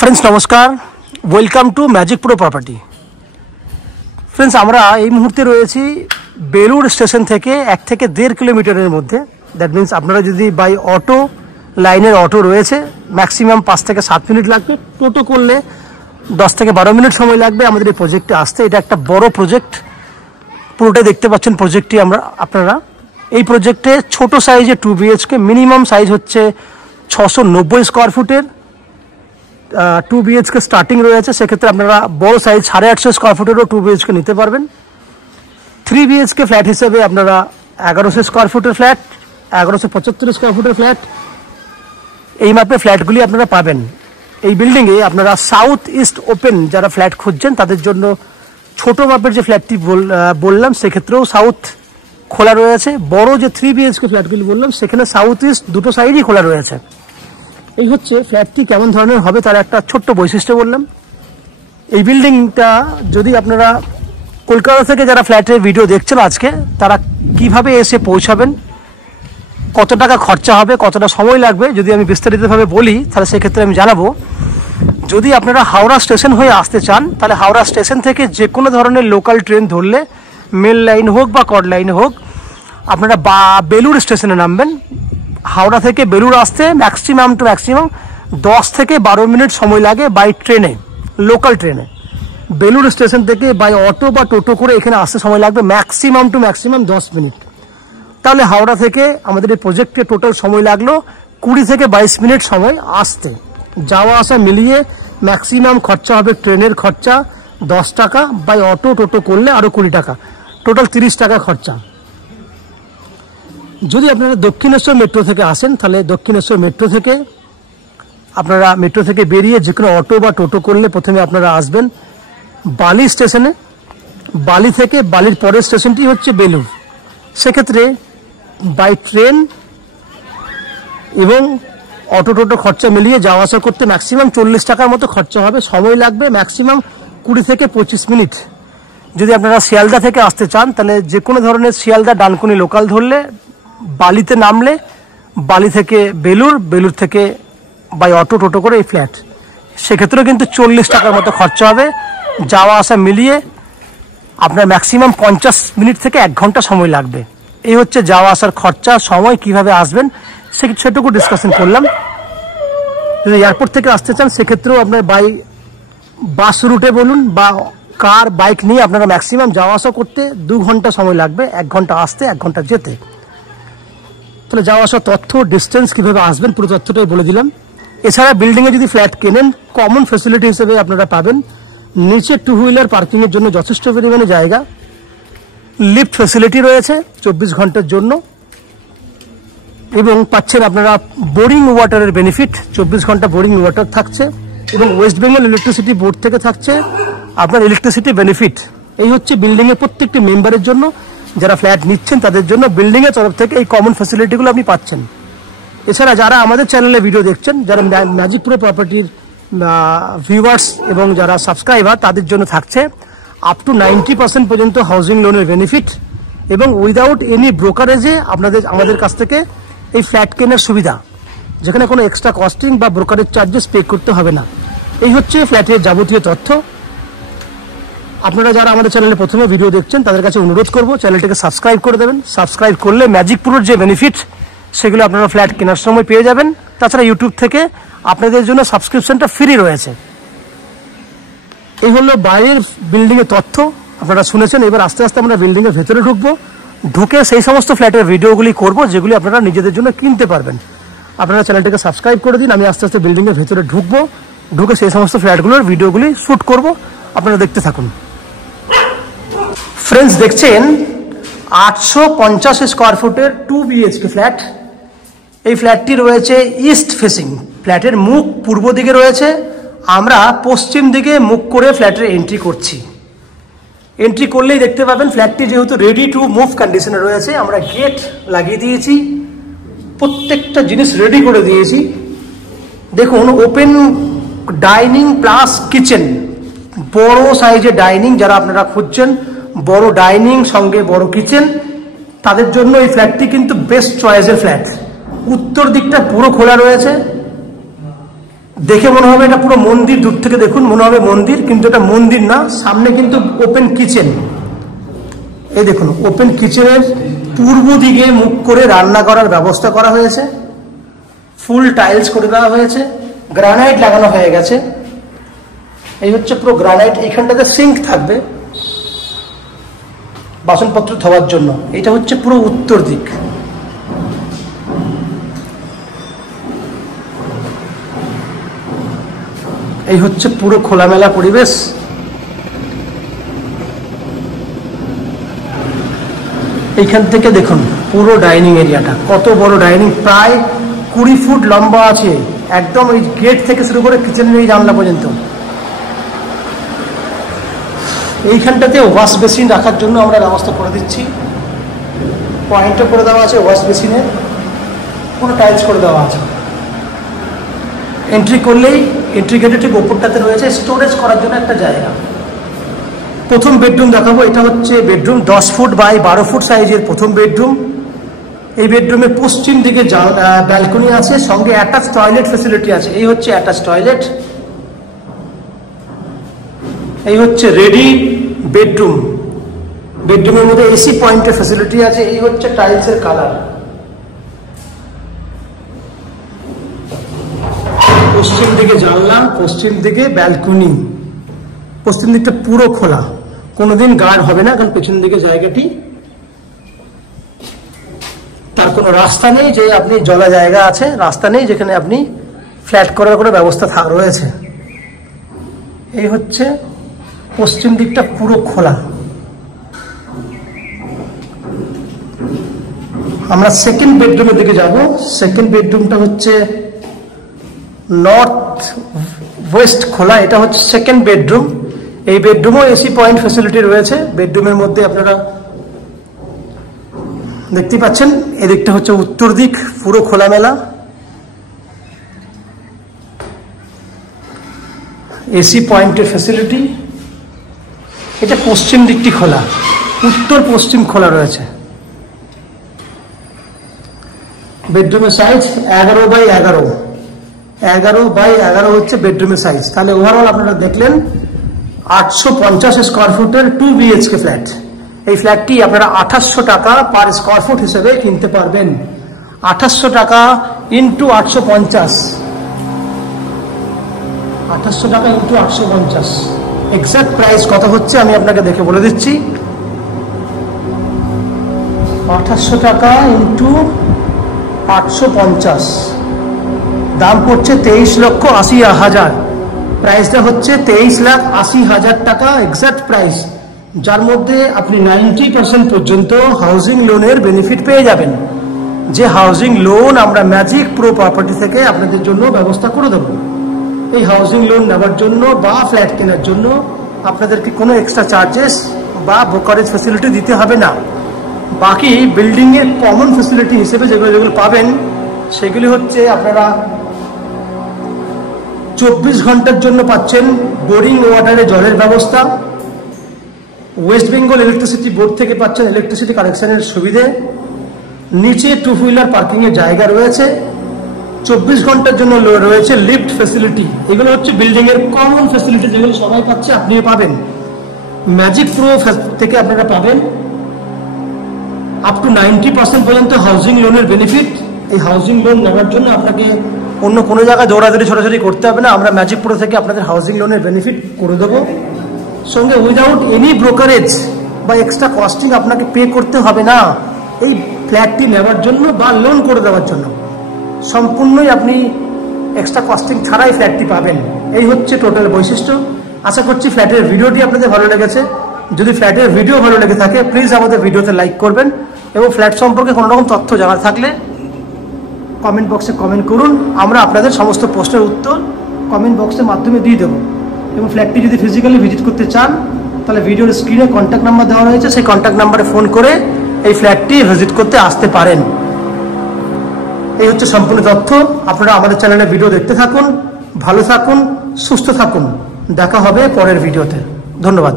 Friends नमस्कार welcome to magic pro property. Friends আমরা এই মুহূর্তে রয়েছি বেলুড় স্টেশন থেকে 1 থেকে 1.5 কিলোমিটারের মধ্যে। দ্যাট মিন্স আপনারা যদি বাই অটো লাইনের অটো রয়েছে ম্যাক্সিমাম 5 থেকে 7 মিনিট লাগবে, টোটো করলে 10 থেকে 12 মিনিট সময় লাগবে আমাদের এই প্রজেক্টে আসতে। এটা একটা বড় প্রজেক্ট, পুরোটাই দেখতে পাচ্ছেন প্রজেক্টটি। আপনারা এই প্রজেক্টে ছোট সাইজে 2 BHK, মিনিমাম সাইজ হচ্ছে 690 স্কোয়ার ফুটের 2 BHK স্টার্টিং রয়েছে। সেক্ষেত্রে আপনারা বড় সাইজ 850 স্কোয়ার ফুটেরও 2 BHK নিতে পারবেন। 3 BHK ফ্ল্যাট হিসেবে আপনারা 1100 স্কোয়ার ফুটের ফ্ল্যাট, 1175 স্কোয়ার ফুটের ফ্ল্যাট, এই মাপে ফ্ল্যাটগুলি আপনারা পাবেন। এই বিল্ডিংয়ে আপনারা সাউথ ইস্ট ওপেন যারা ফ্ল্যাট খুঁজছেন তাদের জন্য ছোট মাপের যে ফ্ল্যাটটি বললাম সেক্ষেত্রেও সাউথ খোলা রয়েছে। বড় যে 3 BHK ফ্ল্যাটগুলি বললাম সেখানে সাউথ ইস্ট দুটো সাইডই খোলা রয়েছে। এই হচ্ছে ফ্ল্যাটটি কেমন ধরনের হবে তার একটা ছোট্ট বৈশিষ্ট্য বললাম। এই বিল্ডিংটা যদি আপনারা কলকাতা থেকে যারা ফ্ল্যাটের ভিডিও দেখছেন আজকে, তারা কিভাবে এসে পৌঁছাবেন, কত টাকা খরচা হবে, কতটা সময় লাগবে যদি আমি বিস্তারিতভাবে বলি তাহলে সেক্ষেত্রে আমি জানাবো। যদি আপনারা হাওড়া স্টেশন হয়ে আসতে চান তাহলে হাওড়া স্টেশন থেকে যে কোনো ধরনের লোকাল ট্রেন ধরলে, মেল লাইন হোক বা কড লাইন হোক, আপনারা বেলুড় স্টেশনে নামবেন। হাওড়া থেকে বেলুড় আসতে ম্যাক্সিমাম 10 থেকে 12 মিনিট সময় লাগে বাই ট্রেনে, লোকাল ট্রেনে। বেলুড় স্টেশন থেকে বাই অটো বা টোটো করে এখানে আসতে সময় লাগবে ম্যাক্সিমাম 10 মিনিট। তাহলে হাওড়া থেকে আমাদের এই প্রজেক্টে টোটাল সময় লাগলো 20 থেকে 22 মিনিট সময় আসতে। যাওয়া আসা মিলিয়ে ম্যাক্সিমাম খরচা হবে ট্রেনের খরচা 10 টাকা, বাই অটো টোটো করলে আরও 20 টাকা, টোটাল 30 টাকা খরচা। যদি আপনারা দক্ষিণেশ্বর মেট্রো থেকে আসেন তাহলে দক্ষিণেশ্বর মেট্রো থেকে বেরিয়ে যে কোনো অটো বা টোটো করলে প্রথমে আপনারা আসবেন বালি স্টেশনে। বালি থেকে বালির পরের স্টেশনটি হচ্ছে বেলুড়। সেক্ষেত্রে বাই ট্রেন এবং অটো টোটো খরচা মিলিয়ে যাওয়া আসা করতে ম্যাক্সিমাম 40 টাকার মতো খরচা হবে। সময় লাগবে ম্যাক্সিমাম 20 থেকে 25 মিনিট। যদি আপনারা শিয়ালদা থেকে আসতে চান তাহলে যে কোনো ধরনের শিয়ালদা ডানকুনি লোকাল ধরলে বালিতে নামলে বালি থেকে বেলুড় থেকে বাই অটো টোটো করে এই ফ্ল্যাট, সেক্ষেত্রেও কিন্তু 40 টাকার মতো খরচা হবে। যাওয়া আসা মিলিয়ে আপনার ম্যাক্সিমাম 50 মিনিট থেকে 1 ঘন্টা সময় লাগবে। এই হচ্ছে যাওয়া আসার খরচা, সময়, কিভাবে আসবেন সেটুকু ডিসকাশন করলাম। যদি এয়ারপোর্ট থেকে আসতে চান সেক্ষেত্রেও আপনার বাই বাস রুটে বলুন বা কার বাইক নিয়ে আপনারা ম্যাক্সিমাম যাওয়া আসা করতে 2 ঘন্টা সময় লাগবে, 1 ঘন্টা আসতে 1 ঘন্টা যেতে। তাহলে যাওয়া আসা তথ্য, ডিস্টেন্স, কীভাবে আসবেন পুরো তথ্যটাই বলে দিলাম। এছাড়া বিল্ডিংয়ে যদি ফ্ল্যাট কেনেন কমন ফ্যাসিলিটি হিসেবে আপনারা পাবেন নিচে 2 হুইলার পার্কিংয়ের জন্য যথেষ্ট পরিমাণে জায়গা, লিফট ফ্যাসিলিটি রয়েছে 24 ঘন্টার জন্য, এবং পাচ্ছেন আপনারা বোরিং ওয়াটারের বেনিফিট, 24 ঘন্টা বোরিং ওয়াটার থাকছে, এবং ওয়েস্ট বেঙ্গল ইলেকট্রিসিটি বোর্ড থেকে থাকছে আপনার ইলেকট্রিসিটি বেনিফিট। এই হচ্ছে বিল্ডিংয়ের প্রত্যেকটি মেম্বারের জন্য, যারা ফ্ল্যাট নিচ্ছেন তাদের জন্য বিল্ডিংয়ের তরফ থেকে এই কমন ফ্যাসিলিটিগুলো আপনি পাচ্ছেন। এছাড়া যারা আমাদের চ্যানেলে ভিডিও দেখছেন, যারা ম্যাজিক প্রো প্রপার্টির ভিউয়ার্স এবং যারা সাবস্ক্রাইবার, তাদের জন্য থাকছে আপ টু 90% পর্যন্ত হাউজিং লোনের বেনিফিট, এবং উইদাউট এনি ব্রোকারেজে আমাদের কাছ থেকে এই ফ্ল্যাট কেনার সুবিধা, যেখানে কোনো এক্সট্রা কস্টিং বা ব্রোকারেজ চার্জেস পে করতে হবে না। এই হচ্ছে ফ্ল্যাটের যাবতীয় তথ্য। আপনারা যারা আমাদের চ্যানেলে প্রথমে ভিডিও দেখছেন তাদের কাছে অনুরোধ করব চ্যানেলটিকে সাবস্ক্রাইব করে দেবেন। সাবস্ক্রাইব করলে ম্যাজিক প্রোর যে বেনিফিট সেগুলো আপনারা ফ্ল্যাট কেনার সময় পেয়ে যাবেন। তাছাড়া ইউটিউব থেকে আপনাদের জন্য সাবস্ক্রিপশনটা ফ্রি রয়েছে। এই হলো বাইরের বিল্ডিংয়ের তথ্য, আপনারা শুনেছেন। এবার আস্তে আস্তে আমরা বিল্ডিংয়ের ভেতরে ঢুকে সেই সমস্ত ফ্ল্যাটের ভিডিওগুলি করব যেগুলি আপনারা নিজেদের জন্য কিনতে পারবেন। আপনারা চ্যানেলটিকে সাবস্ক্রাইব করে দিন। আমি আস্তে আস্তে বিল্ডিংয়ের ভেতরে ঢুকে সেই সমস্ত ফ্ল্যাটগুলোর ভিডিওগুলি শ্যুট করব, আপনারা দেখতে থাকুন। ফ্রেন্ডস দেখছেন 850 স্কোয়ার ফুটের 2 BHK ফ্ল্যাট। এই ফ্ল্যাটটি রয়েছে ইস্ট ফেসিং, ফ্ল্যাটের মুখ পূর্ব দিকে রয়েছে। আমরা পশ্চিম দিকে মুখ করে ফ্ল্যাটের এন্ট্রি করছি। এন্ট্রি করলেই দেখতে পাবেন ফ্ল্যাটটি যেহেতু রেডি টু মুভ কন্ডিশনে রয়েছে, আমরা গেট লাগিয়ে দিয়েছি, প্রত্যেকটা জিনিস রেডি করে দিয়েছি। দেখুন ওপেন ডাইনিং প্লাস কিচেন, বড় সাইজের ডাইনিং, যারা আপনারা খুঁজছেন বড় ডাইনিং সঙ্গে বড় কিচেন, তাদের জন্য এই ফ্ল্যাটটি কিন্তু বেস্ট চয়েসের ফ্ল্যাট। উত্তর দিকটা পুরো খোলা রয়েছে, দেখে মনে হবে এটা পুরো মন্দির, দূর থেকে দেখুন মনে হবে মন্দির, কিন্তু এটা মন্দির না, সামনে কিন্তু ওপেন কিচেন। এই দেখুন ওপেন কিচেনের পূর্ব দিকে মুখ করে রান্না করার ব্যবস্থা করা হয়েছে, ফুল টাইলস করে দেওয়া হয়েছে, গ্রানাইট লাগানো হয়ে গেছে। এই হচ্ছে পুরো গ্রানাইট। এইখানটাতে সিঙ্ক থাকবে বাসনপত্র ধোয়ার জন্য। এটা হচ্ছে পুরো উত্তর দিক। এই হচ্ছে পুরো খোলামেলা পরিবেশ। এইখান থেকে দেখুন পুরো ডাইনিং এরিয়াটা কত বড় ডাইনিং, প্রায় 20 ফুট লম্বা আছে, একদম এই গেট থেকে শুরু করে কিচেনের এই জানলা পর্যন্ত। এইখানটাতে ওয়াশ বেসিন রাখার জন্য আমরা ব্যবস্থা করে দিচ্ছি, পয়েন্টও করে দেওয়া আছে, ওয়াশ বেসিনের পুরো টাইলস করে দেওয়া আছে। এন্ট্রি করলেই এন্ট্রি গেটের ঠিক ওপরটাতে রয়েছে স্টোরেজ করার জন্য একটা জায়গা। প্রথম বেডরুম দেখাবো। এটা হচ্ছে বেডরুম, 10 ফুট বাই 12 ফুট সাইজের প্রথম বেডরুম। এই বেডরুমে পশ্চিম দিকে ব্যালকনি আছে, সঙ্গে অ্যাটাচ টয়লেট ফেসিলিটি আছে। এই হচ্ছে অ্যাটাচ টয়লেট। এই হচ্ছে রেডি বেডরুম। বেডরুমের মধ্যে এসি পয়েন্টের ফেসিলিটি আছে। এই হচ্ছে টাইলসের কালার। পশ্চিম দিকে জানলা, পশ্চিম দিকে ব্যালকনি। পশ্চিম দিকটা পুরো খোলা, কোনোদিন গার্ড হবে না, কারণ পেছন দিকে জায়গাটি তার কোনো রাস্তা নেই যে আপনি জলা জায়গা আছে, রাস্তা নেই যেখানে আপনি ফ্ল্যাট করার কোনো ব্যবস্থা রয়েছে। এই হচ্ছে পশ্চিম দিকটা পুরো খোলা। আমরা সেকেন্ড বেডরুমের দিকে যাব। সেকেন্ড বেডরুমটা হচ্ছে নর্থ ওয়েস্ট খোলা। এটা হচ্ছে সেকেন্ড বেডরুম। এই বেডরুমও এসি পয়েন্ট ফ্যাসিলিটি রয়েছে। বেডরুমের মধ্যে আপনারা দেখতে পাচ্ছেন, এদিকটা হচ্ছে উত্তর দিক, পুরো খোলামেলা, এসি পয়েন্টের ফ্যাসিলিটি। এটা পশ্চিম দিকটি খোলা, উত্তর পশ্চিম খোলা রয়েছে। বেডরুমের সাইজ 11 বাই 11, 11 বাই 11 হচ্ছে বেডরুমের সাইজ। তাহলে ওভারঅল আপনারা দেখলেন 850 স্কোয়ার ফুটের 2 BHK ফ্ল্যাট। এই ফ্ল্যাটটি আপনারা 2800 টাকা পার স্কোয়ার ফুট হিসেবে কিনতে পারবেন। 2800 টাকা ইন্টু 850, 2800 টাকা ইন্টু 850। এক্সাক্ট প্রাইস কত হচ্ছে আমি আপনাকে দেখে বলে দিচ্ছি। 2800 টাকা ইন্টু 850, দাম পড়ছে 23,80,000। প্রাইসটা হচ্ছে 23,80,000 টাকা এক্সাক্ট প্রাইস, যার মধ্যে আপনি 90% পর্যন্ত হাউজিং লোনের বেনিফিট পেয়ে যাবেন। যে হাউজিং লোন আমরা ম্যাজিক প্রো প্রপার্টি থেকে আপনাদের জন্য ব্যবস্থা করে দেব। এই হাউজিং লোন নেওয়ার জন্য বা ফ্ল্যাট কেনার জন্য আপনাদেরকে কোনো এক্সট্রা চার্জেস বা ব্রোকারেজ ফ্যাসিলিটি দিতে হবে না। বাকি বিল্ডিংয়ের কমন ফ্যাসিলিটি হিসেবে যেগুলো পাবেন সেগুলি হচ্ছে আপনারা 24 ঘন্টার জন্য পাচ্ছেন বোরিং ওয়াটারে জলের ব্যবস্থা। ওয়েস্ট বেঙ্গল ইলেকট্রিসিটি বোর্ড থেকে পাচ্ছেন ইলেকট্রিসিটি কানেকশনের সুবিধে। নিচে 2 হুইলার পার্কিংয়ের জায়গা রয়েছে। 24 ঘন্টার জন্য রয়েছে লিফট ফ্যাসিলিটি। এগুলো হচ্ছে বিল্ডিংয়ের কমন ফ্যাসিলিটি, যেগুলো সবাই পাচ্ছে, আপনিও পাবেন। ম্যাজিক প্রো থেকে আপনারা পাবেন আপ টু 90% পর্যন্ত হাউজিং লোনের বেনিফিট। এই হাউজিং লোন নেওয়ার জন্য আপনাকে অন্য কোনো জায়গায় দৌড়াদৌড়ি ছোটাছুটি করতে হবে না। আমরা ম্যাজিক প্রো থেকে আপনাদের হাউজিং লোনের বেনিফিট করে দেবো, সঙ্গে উইদাউট এনি ব্রোকারেজ বা এক্সট্রা কস্টিং আপনাকে পে করতে হবে না এই ফ্ল্যাটটি নেওয়ার জন্য বা লোন করে দেওয়ার জন্য। সম্পূর্ণই আপনি এক্সট্রা কস্টিং ছাড়াই ফ্ল্যাটটি পাবেন। এই হচ্ছে টোটাল বৈশিষ্ট্য। আশা করছি ফ্ল্যাটের ভিডিওটি আপনাদের ভালো লেগেছে। যদি ফ্ল্যাটের ভিডিও ভালো লেগে থাকে প্লিজ আমাদের ভিডিওতে লাইক করবেন, এবং ফ্ল্যাট সম্পর্কে কোনো রকম তথ্য জানার থাকলে কমেন্ট বক্সে কমেন্ট করুন। আমরা আপনাদের সমস্ত প্রশ্নের উত্তর কমেন্ট বক্সের মাধ্যমে দিয়ে দেবো। এবং ফ্ল্যাটটি যদি ফিজিক্যালি ভিজিট করতে চান তাহলে ভিডিওর স্ক্রিনে কন্ট্যাক্ট নাম্বার দেওয়া রয়েছে, সেই কন্ট্যাক্ট নাম্বারে ফোন করে এই ফ্ল্যাটটি ভিজিট করতে আসতে পারেন। এই হচ্ছে সম্পূর্ণ তথ্য। আপনারা আমাদের চ্যানেলে ভিডিও দেখতে থাকুন, ভালো থাকুন, সুস্থ থাকুন। দেখা হবে পরের ভিডিওতে। ধন্যবাদ।